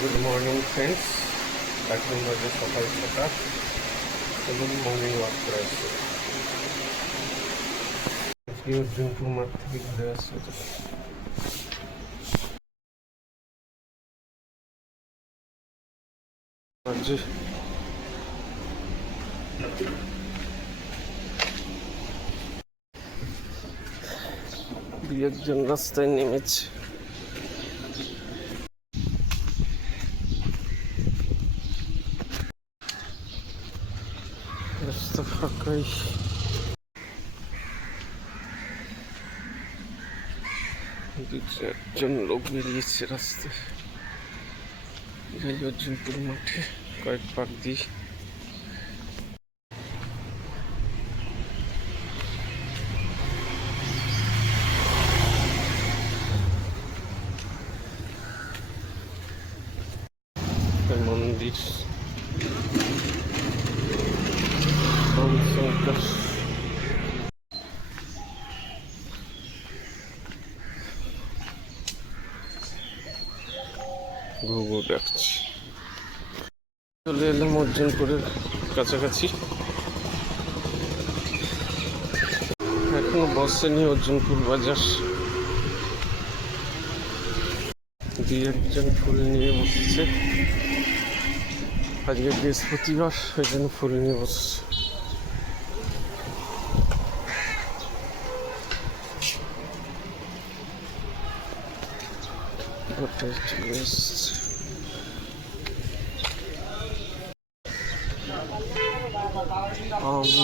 Good morning friends, এখন বাজে সকাল 6টা। চলুন মর্নিং ওয়াক করে আসছি। আজকে অর্জুনপুর মাঠ থেকে ঘুরে আসছে। দুই একজন রাস্তায় নেমেছে। রাস্তা ফাঁকাই। দু চারজন লোক বেরিয়েছে রাস্তায়। যাই অর্জুনপুর মাঠে কয়েক পাক দিই। মন্দির শঙ্কর ঘুঘু ডাকছি। চলে এলাম অর্জুনপুরের কাছাকাছি। এখনো বসেনি অর্জুনপুর বাজার। দুই একজন ফুল নিয়ে বসেছে। আজকে বৃহস্পতিবার, ওই জন্য ফুল নিয়ে বসছে।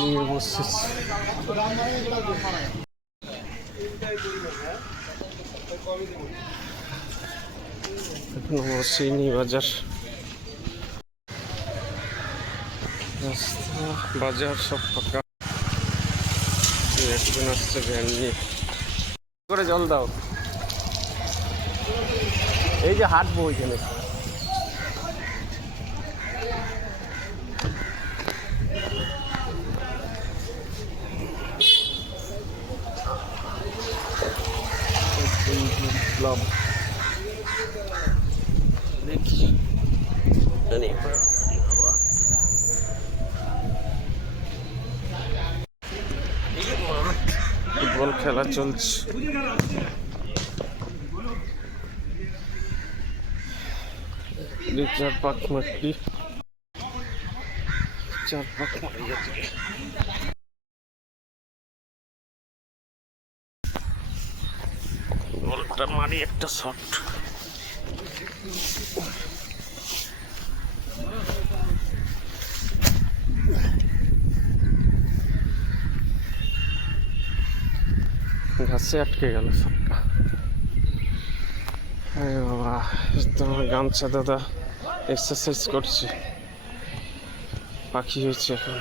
নিয়ে বসেছি। এখনো বসেনি বাজার। রাস্তা বাজার সব ফাঁকা। একজন আসছে ভ্যান নিয়ে। করে জল দাও। এই যে হাঁটবো ওইখানে। দেখি ফুটবল খেলা চলছে। চার পাক মাটি, চার পাক মারি আজকে। বলটা মারি একটা শট। ঘাসে আটকে গেল শটটা। আরে বাবা, তোমার গামছা দাদা এক্সারসাইজ করছে। পাখি হয়েছে এখন।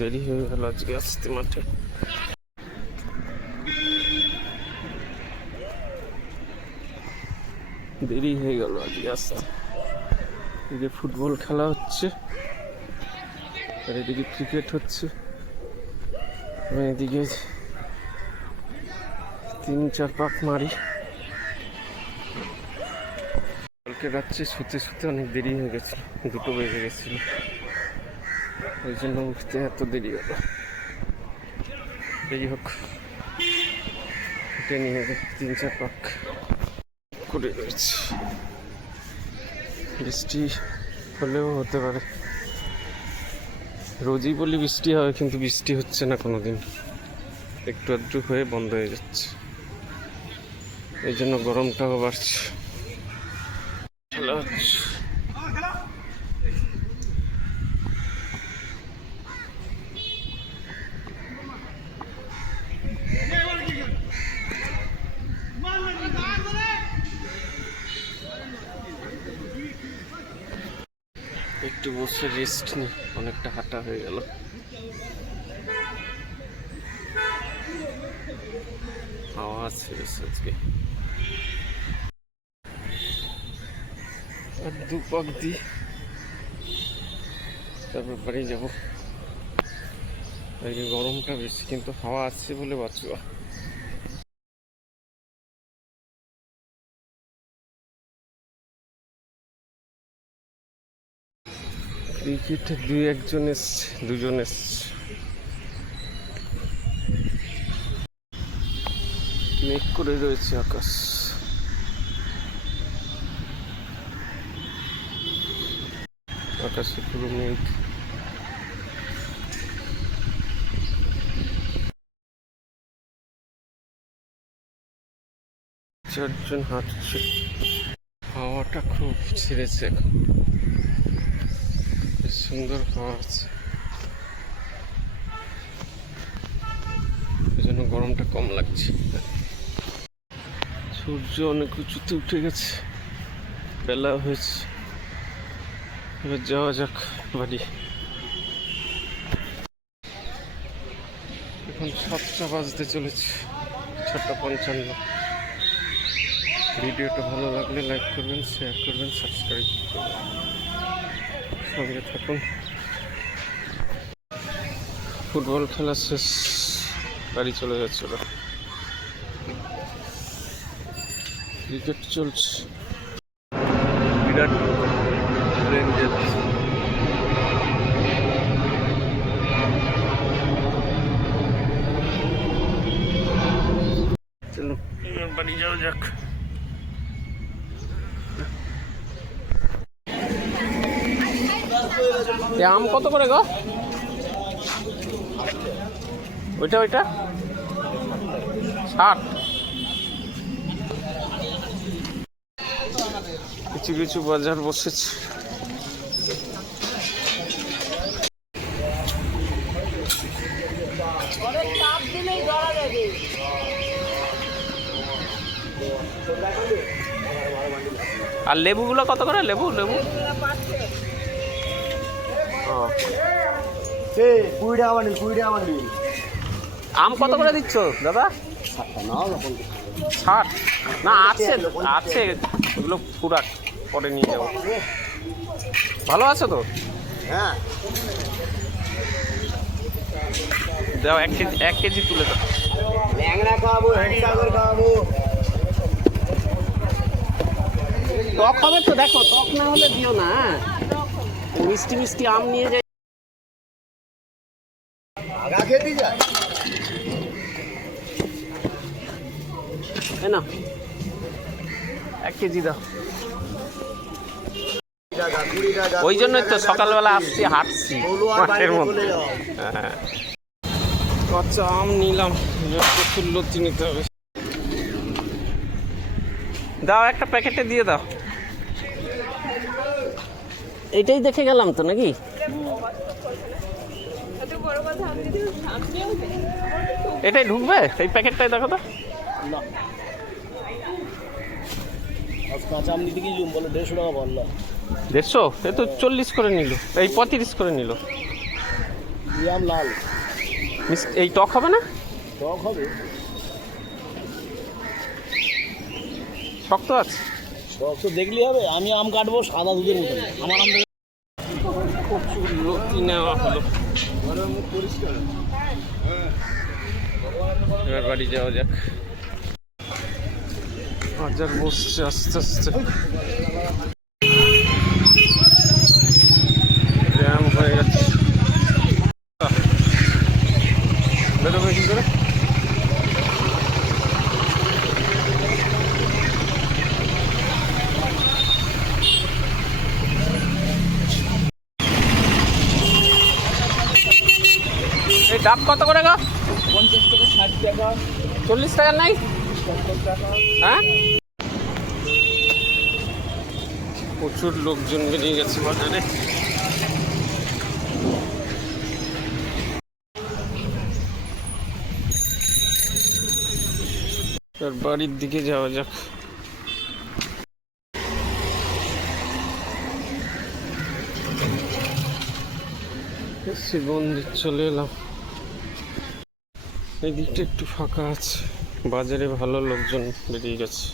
দেরি হয়ে গেল আজকে আসতে মাঠে। দেরি হয়ে গেল আজকে আসতে। এদিকে ফুটবল খেলা হচ্ছে, আর এদিকে ক্রিকেট হচ্ছে। আমি এদিকে 3-4 পাক মারি। কালকে রাত্রে শুতে শুতে অনেক দেরি হয়ে গেছিল, 2টো বেজে গেছিল। ওই জন্য উঠতে এত দেরি হলো। যাই হোক, উঠে নিয়ে 3-4 পাক করে রয়েছে। বৃষ্টি হলেও হতে পারে। রোজই বলি বৃষ্টি হয়, কিন্তু বৃষ্টি হচ্ছে না কোনোদিন। একটু আধটু হয়ে বন্ধ হয়ে যাচ্ছে। এই জন্য গরমটাও বাড়ছে। খেলা হচ্ছে। একটু বসে রেস্ট নিই, অনেকটা হাঁটা হয়ে গেল। হাওয়া আছে আজকে। আর 2 পাক দিই, তারপর বাড়ি যাবো। আজকে গরমটা বেশি, কিন্তু হাওয়া আসছে বলে বাঁচবা। ক্রিকেটে দুই একজন এসছে, দুজন এসছে। মেঘ করে রয়েছে আকাশ। আকাশে পুরো মেঘ। চারজন হাঁটছে। হাওয়াটা খুব ছেড়েছে এখন, বেশ সুন্দর হাওয়া আছে, এই জন্য গরমটা কম লাগছে। সূর্য অনেক উঁচুতে উঠে গেছে, বেলা হয়েছে। এবার যাওয়া যাক বাড়ি। এখন 7টা বাজতে চলেছে, 6:55। ভিডিওটা ভালো লাগলে লাইক করবেন, শেয়ার করবেন, সাবস্ক্রাইব করবেন, সঙ্গে থাকুন। ফুটবল খেলা শেষ, বাড়ি চলে যাচ্ছিল। ক্রিকেট চলছে, বিরাট ট্রেন যাচ্ছে। চলো বাড়ি যাওয়া যাক। আম কত করে গো? ওইটা 60। কিছু কিছু বাজার বসেছে। আর লেবুগুলো কত করে? লেবু 20 টাকা বান্ডিল, 20 টাকা বান্ডিল। আম কত করে দিচ্ছ দাদা? 60 না, আছে আছে, ওগুলো পুরাট, পরে নিয়ে যাবো। ভালো আছে তো? হ্যাঁ, দাও 1 কেজি তুলে দাও। ল্যাংড়া খাওয়াবো, হেডসাগর খাওয়াবো। টক হবে তো, দেখো টক না হলে দিও না। মিষ্টি মিষ্টি আম নিয়ে যাই। আগা খেতে যায় না, 1 কেজি দাও। ওই জন্যই তো সকালবেলা আসছি, হাঁটছি মাঠের মধ্যে। হ্যাঁ, কাঁচা আম নিলাম, প্রচুর লতি নিতে হবে। দাও, একটা প্যাকেটে দিয়ে দাও। এটাই দেখে গেলাম তো নাকি? এটাই ঢুকবে, এই প্যাকেটটাই দেখো তো। কাঁচা আম নিতে গিয়েছিলাম, বলে 150 টাকা বললো। 150? এ তো 40 করে নিল, এই 35 করে নিল। আম লাল, এই টক হবে না? টক হবে, শক্ত আছে। টক তো দেখলেই হবে। আমি আম কাটবো সাদা দুধের মতো, আমার আম প্রচুর লতি নেওয়া হলো। এবার বাড়ি যাওয়া যাক। বাজার বসছে আস্তে আস্তে, জ্যাম হয়ে গেছে। বেরোবে কি করে? এই ডাব কত করে গো? 50 টাকা, 60 টাকা, 40 টাকার নাই? 70 টাকা। হ্যাঁ, প্রচুর লোকজন বেরিয়ে গেছে বাজারে। আর বাড়ির দিকে যাওয়া যাক। শিব মন্দির চলে এলাম। এই দিকটা একটু ফাঁকা আছে, বাজারে ভালো লোকজন বেরিয়ে গেছে।